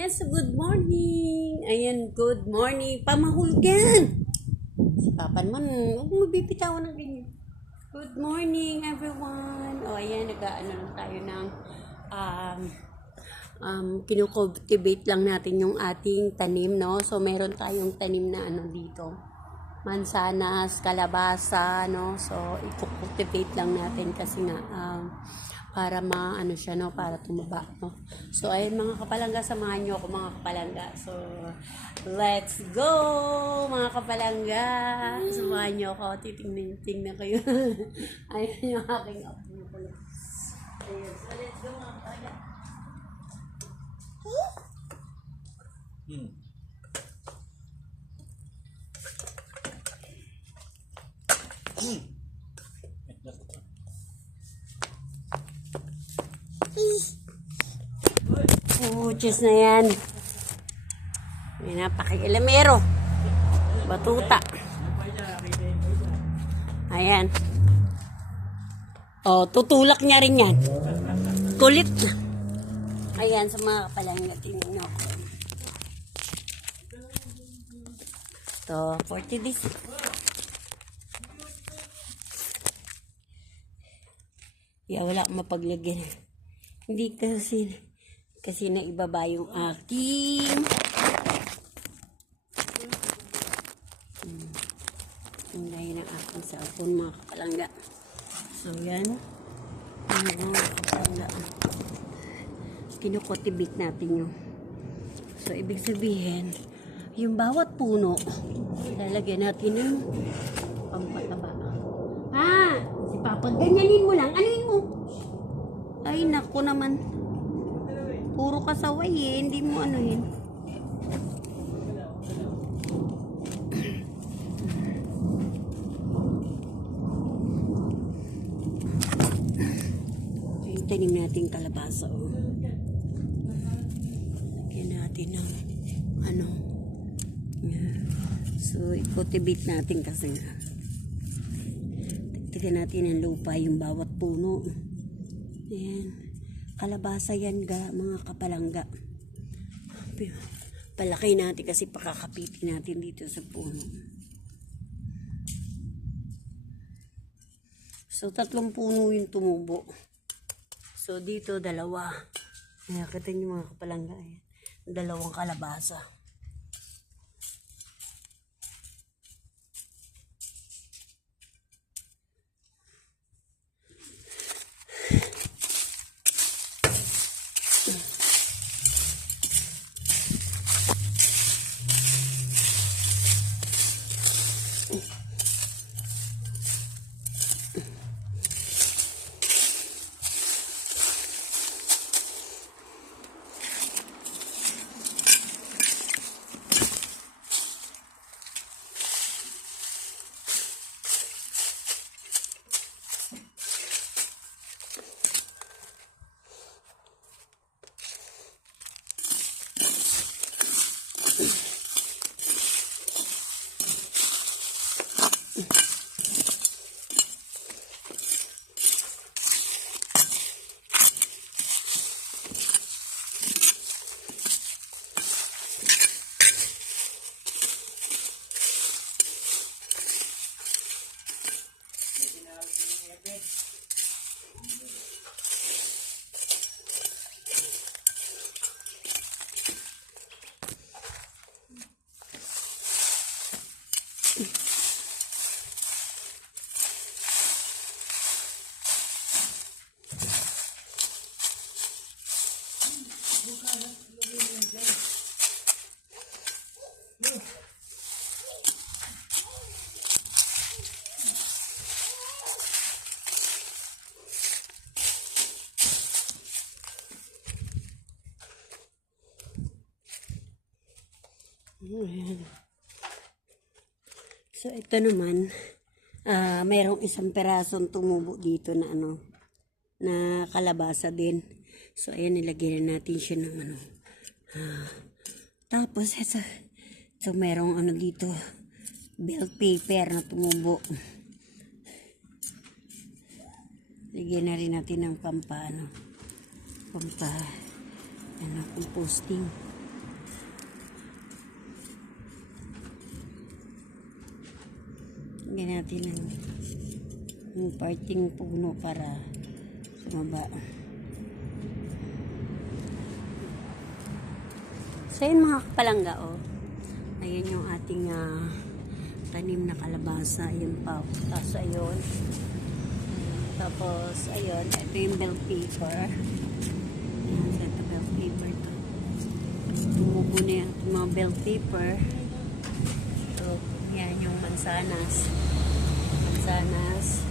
Yes, good morning. Ayan, good morning. Pamahulgan. Si Papa naman, huwag mo bibitawan ng ganyan. Good morning, everyone. O, ayan, nag-ano lang tayo ng kinukultivate lang natin yung ating tanim, no? So, meron tayong tanim na ano dito. Mansanas, kalabasa, no? So, i-cultivate lang natin kasi nga, para maano siya, no, para tumaba, no. So ayun mga kapalangga, samahan niyo ako mga kapalangga. So let's go mga kapalangga, samahan niyo ako, titingnan kayo. Ayun yung aking apo ko. Ayun, so let's go mga kapalangga. Cheers na yan. May napaki-elemero. Batuta. Ayan. O, tutulak niya rin yan. Kulit na. Ayan, sa mga kapalangga, tingin nyo. Ito, 40 days. Wala akong mapaglagyan. Hindi kasi naibaba yung aking dahil ng aking cellphone mga kapalangga. So yan mga kapalangga, kinukultivate natin yun. So ibig sabihin yung bawat puno lalagyan natin ng pampataba. Si Papa, ganyanin mo lang, anuin mo. Ay naku naman, puro kasaway hindi mo anuhin. Yung tanim natin kalabasa. Lagyan natin ng ano. So, i-cultivate natin kasi nga. Tignan natin ang lupa yung bawat puno. Ayan. Kalabasa yan mga kapalangga. Palaki natin kasi pakakapitin natin dito sa puno. So 3 puno yung tumubo. So dito 2. Nakita niyo mga kapalangga, ayan. 2 kalabasa. So ito naman, mayroong 1 perasong tumubo dito na ano, na kalabasa din. So ayan, nilagyan natin siya ng ano. Tapos ito mayroong ano dito, bell paper na tumubo. Lagyan na rin natin ng composting. Lagyan natin ng parting puno para sumaba. So yun mga kapalangga, ayan yung ating tanim na kalabasa. Ayun pa. Tapos ayun. Tapos ayun, ito yung bell pepper. Ayan, so ito bell pepper to. Tumubo na yung mga bell pepper. So, yan yung mansanas. Mansanas.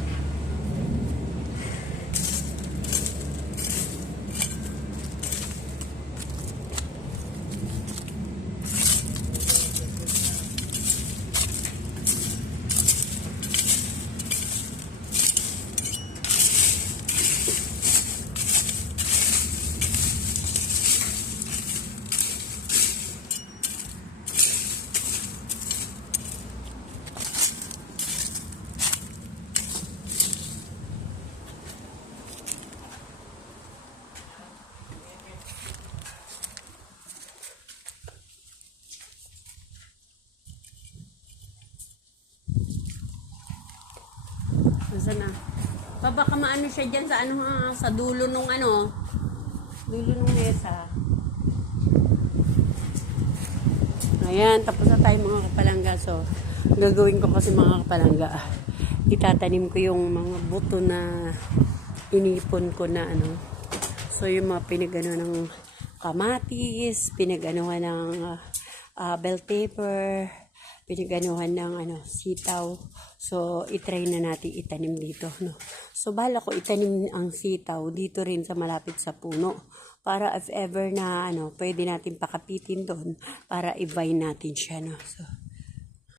Nasaan na? Baka maano siya dyan sa sa dulo nung dulo nung mesa. Ayan, tapos na tayo mga kapalangga. So, gagawin ko kasi mga kapalangga. Itatanim ko yung mga buto na inipon ko na So, yung mga pinagano ng kamatis, pinagano ng bell pepper, pinaganuhan ng sitaw. So, itry na natin itanim dito, So, bala ko itanim ang sitaw dito rin sa malapit sa puno. Para if ever na pwede natin pakapitin doon para i-vine natin siya, So,